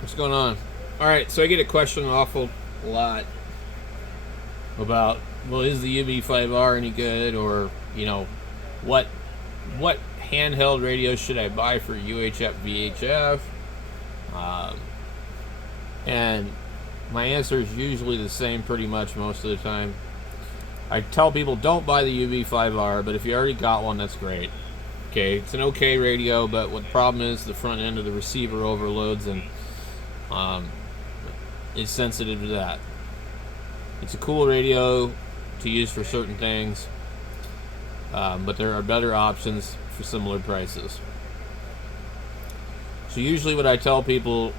What's going on? Alright, so I get a question an awful lot about, well, is the UV5R any good? Or, what what handheld radio should I buy for UHF VHF? Um, and my answer is usually the same pretty much most of the time. I tell people don't buy the UV5R, but if you already got one, that's great. Okay, it's an okay radio, but what the problem is, the front end of the receiver overloads and um, is sensitive to that. It's a cool radio to use for certain things, but there are better options for similar prices. So usually what I tell people,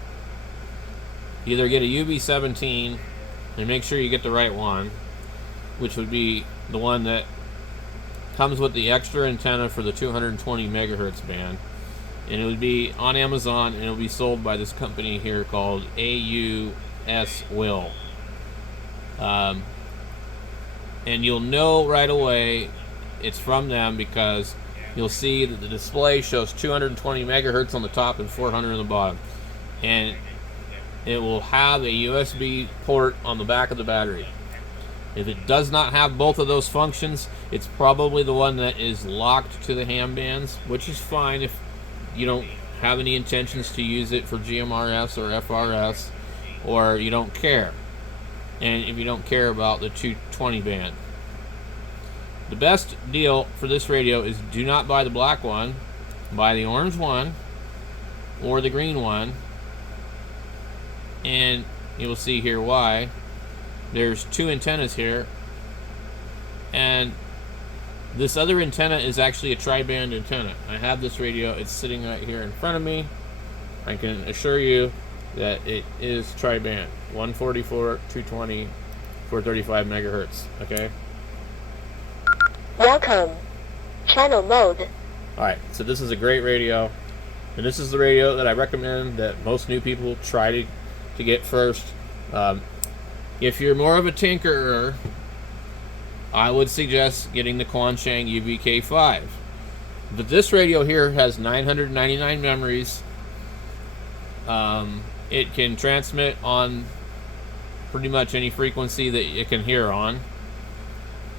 either get a UV17 and make sure you get the right one, which would be the one that comes with the extra antenna for the 220 megahertz band, and it would be on Amazon, and it will be sold by this company here called AUS Will. And you'll know right away it's from them because you'll see that the display shows 220 megahertz on the top and 400 on the bottom, and it will have a USB port on the back of the battery. If it does not have both of those functions, it's probably the one that is locked to the ham bands, which is fine if you don't have any intentions to use it for GMRS or FRS, or you don't care. And if you don't care about the 220 band. The best deal for this radio is do not buy the black one, buy the orange one or the green one, and you'll see here why. There's two antennas here, and this other antenna is actually a tri-band antenna. I have this radio, it's sitting right here in front of me. I can assure you that it is tri-band, 144, 220, 435 megahertz. Okay. Welcome. Channel mode. Alright, so this is a great radio, and this is the radio that I recommend that most new people try to get first. If you're more of a tinkerer, I would suggest getting the Quansheng UVK5. But this radio here has 999 memories. It can transmit on pretty much any frequency that it can hear on.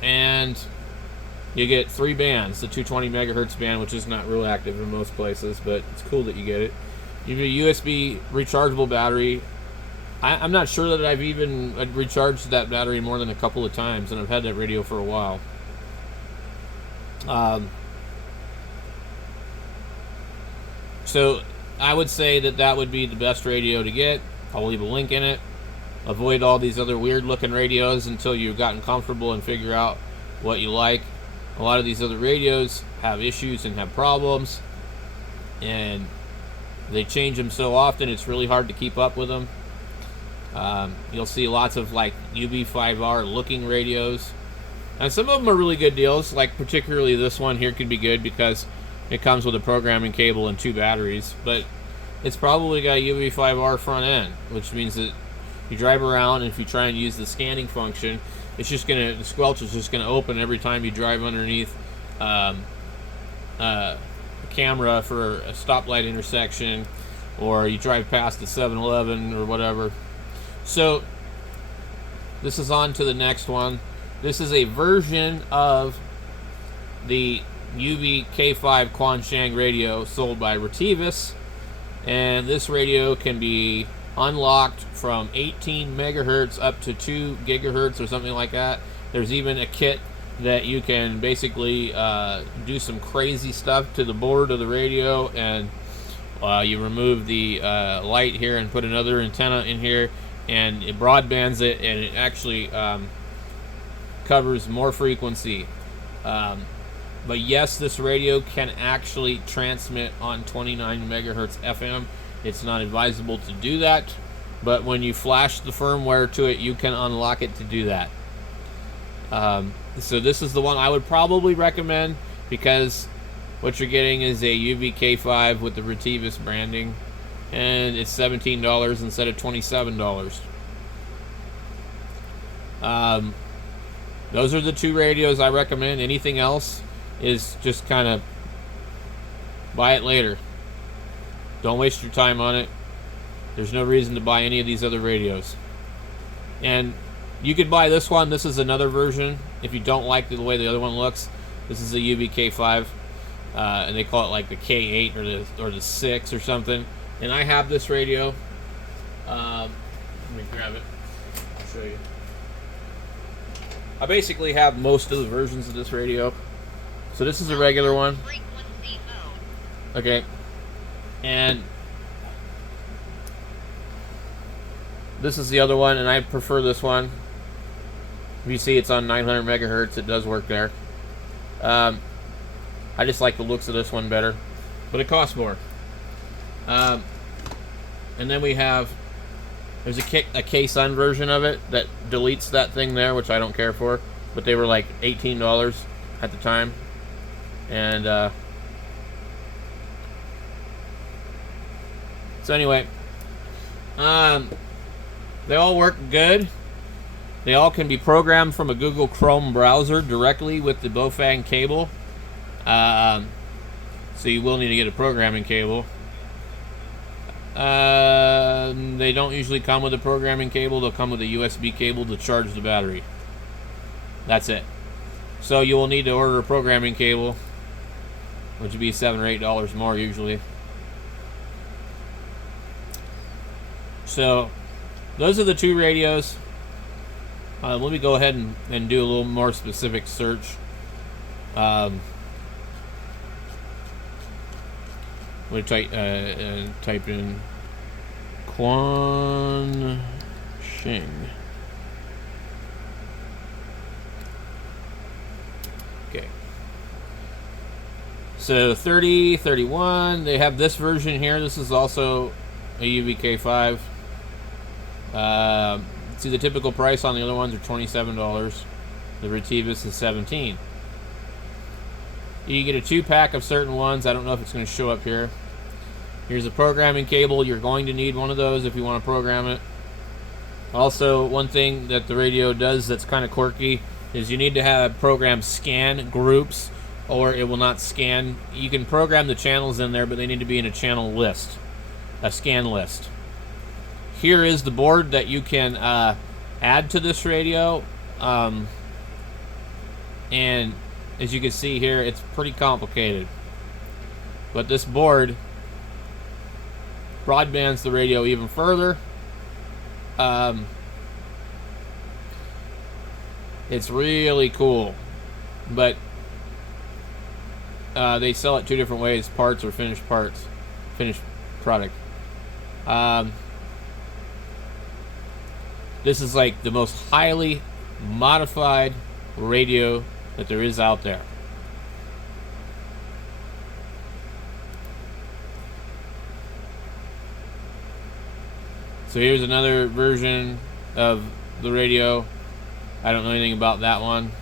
And you get three bands, the 220 megahertz band, which is not real active in most places, but it's cool that you get it. You have a USB rechargeable battery. I'm not sure that I've even recharged that battery more than a couple of times, and I've had that radio for a while. So I would say that would be the best radio to get. I'll leave a link in it. Avoid all these other weird looking radios until you've gotten comfortable and figure out what you like. A lot of these other radios have issues and have problems, and they change them so often it's really hard to keep up with them. You'll see lots of like UV5R looking radios, and some of them are really good deals, like particularly this one here could be good because it comes with a programming cable and two batteries, but it's probably got a UV5R front end, which means that you drive around and if you try and use the scanning function, the squelch is just gonna open every time you drive underneath a camera for a stoplight intersection, or you drive past the 7-Eleven or whatever. So this is on to the next one. This is a version of the UVK5 Quansheng radio sold by Retivis, and this radio can be unlocked from 18 megahertz up to 2 gigahertz or something like that. There's even a kit that you can basically do some crazy stuff to the board of the radio, and you remove the light here and put another antenna in here, and it broadbands it, and it actually covers more frequency. But yes, this radio can actually transmit on 29 megahertz FM. It's not advisable to do that, but when you flash the firmware to it, you can unlock it to do that. So this is the one I would probably recommend, because what you're getting is a UVK5 with the Retivis branding, and it's $17 instead of $27. Those are the two radios I recommend. Anything else is just kind of buy it later. Don't waste your time on it. There's no reason to buy any of these other radios. And you could buy this one. This is another version. If you don't like the way the other one looks, this is a UBK5, and they call it like the K8 or the 6 or something. And I have this radio. Let me grab it. I'll show you. I basically have most of the versions of this radio. So this is a regular one. Okay. And this is the other one, and I prefer this one. If you see, it's on 900 megahertz. It does work there. I just like the looks of this one better, but it costs more. And then we have, there's a Ksun version of it that deletes that thing there, which I don't care for, but they were like $18 at the time. And so anyway, they all work good. They all can be programmed from a Google Chrome browser directly with the Baofeng cable. So you will need to get a programming cable. They don't usually come with a programming cable. They'll come with a USB cable to charge the battery. That's it. So you will need to order a programming cable, which would be $7 or $8 more usually. So those are the two radios. Let me go ahead and do a little more specific search. I'm going to type in Quansheng. Okay. So 30, 31. They have this version here. This is also a UBK5. See, the typical price on the other ones are $27. The Retivis is $17. You get a 2-pack of certain ones. I don't know if it's going to show up here. Here's a programming cable. You're going to need one of those if you want to program it. Also, one thing that the radio does that's kind of quirky is you need to have program scan groups, or it will not scan. You can program the channels in there, but they need to be in a channel list, a scan list. Here is the board that you can add to this radio, and as you can see here, it's pretty complicated. But this board broadbands the radio even further. It's really cool, but they sell it two different ways: parts or finished parts, finished product. This is like the most highly modified radio that there is out there. So here's another version of the radio. I don't know anything about that one.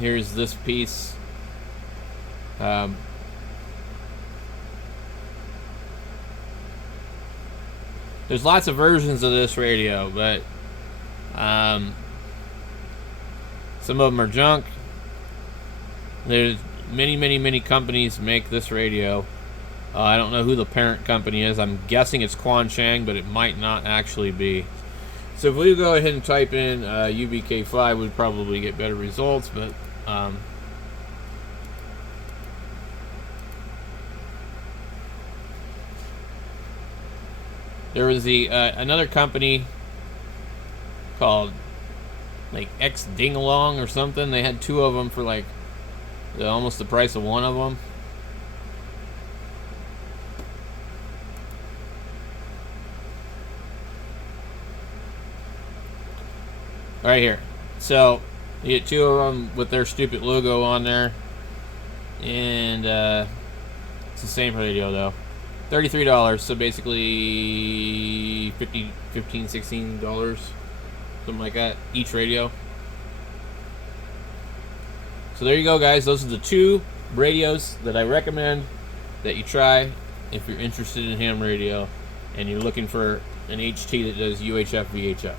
Here's this piece. There's lots of versions of this radio, but some of them are junk. There's many companies make this radio. I don't know who the parent company is. I'm guessing it's Quansheng, but it might not actually be. So if we go ahead and type in UBK5, we'd probably get better results, but there was another company called like X Dingalong or something. They had two of them for like almost the price of one of them. Right here. So you get two of them with their stupid logo on there, and it's the same radio though. $33, so basically $15, $16, something like that, each radio. So there you go, guys. Those are the two radios that I recommend that you try if you're interested in ham radio and you're looking for an HT that does UHF VHF.